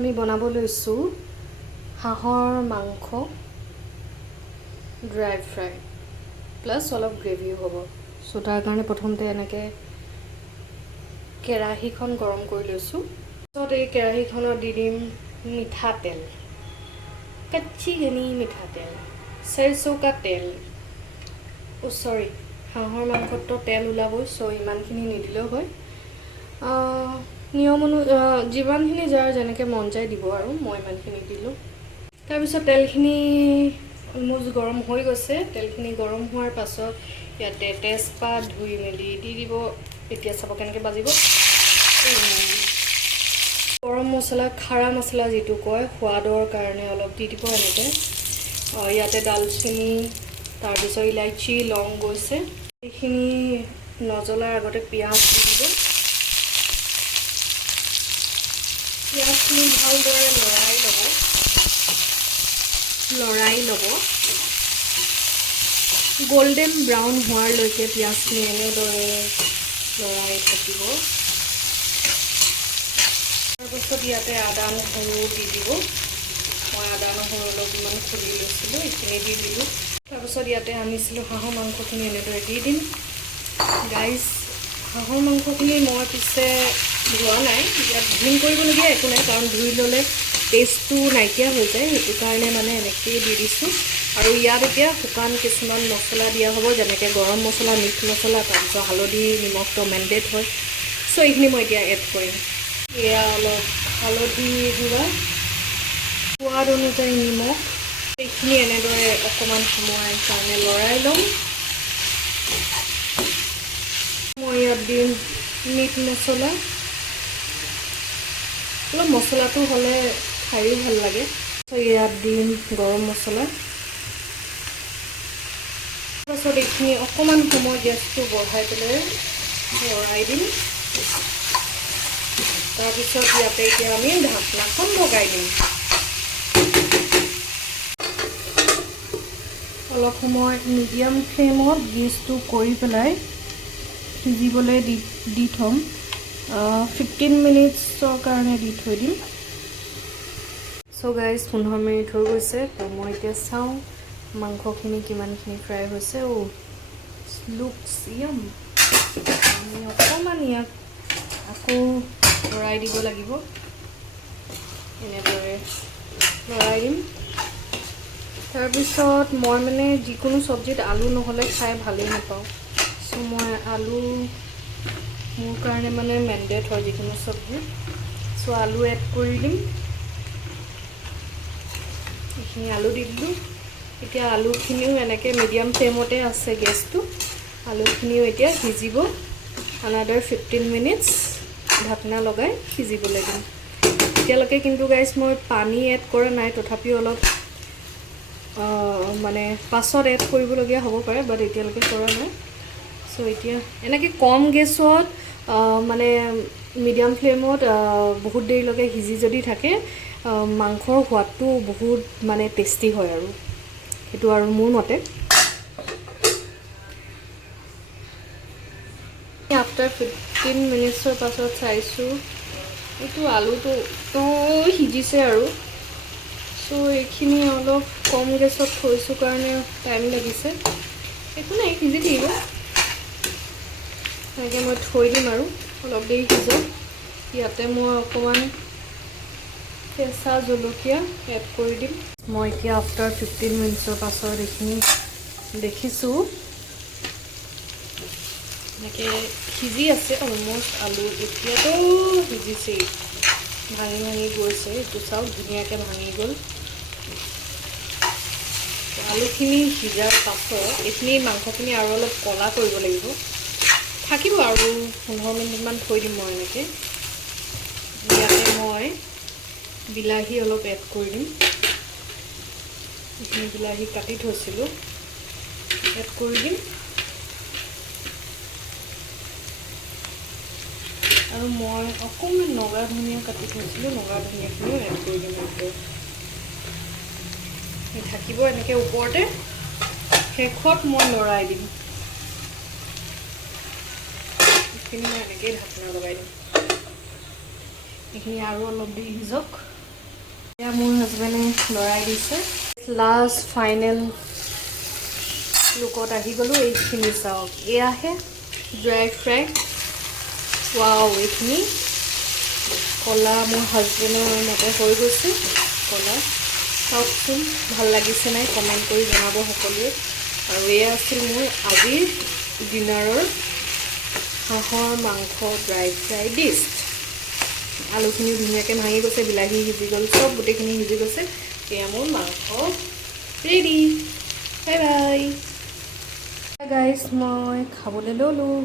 আমি বনাব লৈছোঁ হাঁহৰ মাংস ড্ৰাই ফ্ৰাই প্লাছ অলপ গ্ৰেভিও হ'ব। চ' তাৰ কাৰণে প্ৰথমতে এনেকৈ কেৰাহীখন গৰম কৰি লৈছোঁ। তাৰপিছত এই কেৰাহীখনত দি দিম মিঠাতেল, কচ্চি ঘনি মিঠাতেল, सरसों का तेल। চৰি, হাঁহৰ মাংসততো তেল ওলাবই, চ' ইমানখিনি নিদিলেও হয়। নিয়ম যিমানখিনি যাৰ যেনেকৈ মন যায় দিব আৰু মই ইমানখিনি দিলোঁ। তাৰপিছত তেলখিনি অলমষ্ট গৰম হৈ গৈছে। তেলখিনি গৰম হোৱাৰ পাছত ইয়াতে তেজপাত ধুই মেলি দি দিব। এতিয়া চাব কেনেকৈ বাজিব। গৰম মছলা, খাৰা মছলা যিটো কয়, সোৱাদৰ কাৰণে অলপ দি দিব এনেকৈ। ইয়াতে দালচেনি, তাৰপিছত ইলাইচি, লং গৈছে। এইখিনি নজ্বলাৰ আগতে পিঁয়াজ দি দিব। পিঁয়াজখিনি ভালদৰে লৰাই ল'ব। গোল্ডেন ব্ৰাউন হোৱাৰলৈকে পিঁয়াজখিনি এনেদৰে লৰাই থাকিব। তাৰপাছত ইয়াতে আদা নহৰু দি দিব। মই আদা নহৰু অলপমান খুলি লৈছিলোঁ, এইখিনি দি দিলোঁ। তাৰপিছত ইয়াতে আনিছিলোঁ হাঁহৰ মাংসখিনি এনেদৰে দি দিম। গাইজ, হাঁহৰ মাংসখিনি মই পিছে ধোৱা নাই, ইয়াত ধুই কৰিবলগীয়া একো নাই, কাৰণ ধুই ল'লে টেষ্টটো নাইকিয়া হৈ যায়, সেইটো কাৰণে মানে এনেকৈয়ে দি দিছোঁ। আৰু ইয়াত এতিয়া শুকান কিছুমান মছলা দিয়া হ'ব, যেনেকৈ গৰম মছলা, মিট মছলা, তাৰপিছত হালধি, নিমখটো মেণ্ডেট হয়। চ' এইখিনি মই এতিয়া এড কৰিম। এয়া অলপ হালধি গুড়া, সোৱাদ অনুযায়ী নিমখ, এইখিনি এনেদৰে অকণমান সময় কাৰণে লৰাই ল'ম। মই ইয়াত দিম মিট মছলা। অলপ মছলাটো হ'লে খায়ো ভাল লাগে। ইয়াত দিম গৰম মছলা। তাৰপাছত এইখিনি অকণমান সময় গেছটো বঢ়াই পেলাই লৰাই দিম। তাৰপিছত ইয়াতে এতিয়া আমি ঢাকনাখন লগাই দিম। অলপ সময় মিডিয়াম ফ্লেমত গেছটো কৰি পেলাই সিজিবলৈ দি থ'ম। 15 মিনিটছৰ কাৰণে দি থৈ দিম। চ' গাইজ, 15 মিনিট হৈ গৈছে। তো মই এতিয়া চাওঁ মাংসখিনি কিমানখিনি ফ্ৰাই হৈছে। Looks yam. আমি অকণমান ইয়াক আকৌ লৰাই দিব লাগিব। এনেদৰে লৰাই দিম। তাৰপিছত মই মানে যিকোনো চব্জিত আলু নহ'লে খাই ভালেই নাপাওঁ। চ' মই আলু মোৰ কাৰণে মানে মেণ্ডেট হয় যিকোনো চব্জি। চ' আলু এড কৰি দিম। এইখিনি আলু দি দিলোঁ। এতিয়া আলুখিনিও এনেকৈ মিডিয়াম ফ্লেমতে আছে গেছটো। আলুখিনিও এতিয়া সিজিব। আনাডাৰ 15 মিনিটছ ঢাকনা লগাই সিজিবলৈ দিম। এতিয়ালৈকে কিন্তু গাইজ মই পানী এড কৰা নাই, তথাপিও অলপ মানে পাছত এড কৰিবলগীয়া হ'ব পাৰে, বাট এতিয়ালৈকে কৰা নাই। চ' এতিয়া এনেকৈ কম গেছত মানে মিডিয়াম ফ্লেমত বহুত দেৰিলৈকে সিজি যদি থাকে, মাংসৰ সোৱাদটো বহুত মানে টেষ্টি হয় আৰু সেইটো আৰু মোৰ মতে। আফটাৰ 15 মিনিটছৰ পাছত চাইছোঁ এইটো আলুটো সিজিছে আৰু। চ' এইখিনি অলপ কম গেছত থৈছোঁ কাৰণে টাইম লাগিছে। একো নাই, সিজি থাকিব। এনেকৈ মই থৈ দিম আৰু অলপ দেৰি সিজক। ইয়াতে মই অকণমান কেঁচা জলকীয়া এড কৰি দিম। মই এতিয়া আফটাৰ 15 মিনিটছৰ পাছত এইখিনি দেখিছোঁ এনেকৈ সিজি আছে অলমষ্ট আলু। এতিয়াতো সিজিছেই, ভাঙি গৈছে। এইটো চাওক, ধুনীয়াকৈ ভাঙি গ'ল। আলুখিনি সিজাৰ পাছত এইখিনি মাংসখিনি আৰু অলপ ক'লা কৰিব লাগিব। থাকিব আৰু 15 মিনিটমান থৈ দিম মই এনেকৈ। ইয়াতে মই বিলাহী অলপ এড কৰি দিম। এইখিনি বিলাহী কাটি থৈছিলোঁ, এড কৰি দিম। আৰু মই অকণমান নগা ধনিয়া কাটি থৈছিলোঁ, নগা ধনিয়াখিনিও এড কৰি দিম। থাকিব এনেকৈ ওপৰতে। শেষত মই লৰাই দিম। এইখিনি মই এনেকৈয়ে ঢাকনা লগাই দিম। এইখিনি আৰু অলপ দেৰি সিজক। এয়া মোৰ হাজবেণ্ডে লৰাই দিছে লাষ্ট ফাইনেল লুকত আহি গ'লোঁ এইখিনি চাওক এয়াহে ড্ৰাই ফ্ৰাই ৱাও এইখিনি কলা মোৰ হাজবেণ্ডৰ মতে হৈ গৈছে কলা চাওকচোন ভাল লাগিছে নাই কমেণ্ট কৰি জনাব সকলোৱে আৰু এয়া আছিল মোৰ আজিৰ ডিনাৰৰ হাঁহৰ মাংস ড্ৰাই ফ্ৰাই ডিছ আলুখিনি ধুনীয়াকৈ ভাঙি গৈছে বিলাহী সিজি গ'ল চব গোটেইখিনি সিজি গৈছে এয়া মোৰ মাংস ৰেডি বাই বাই গাইজ মই খাবলৈ ল'লোঁ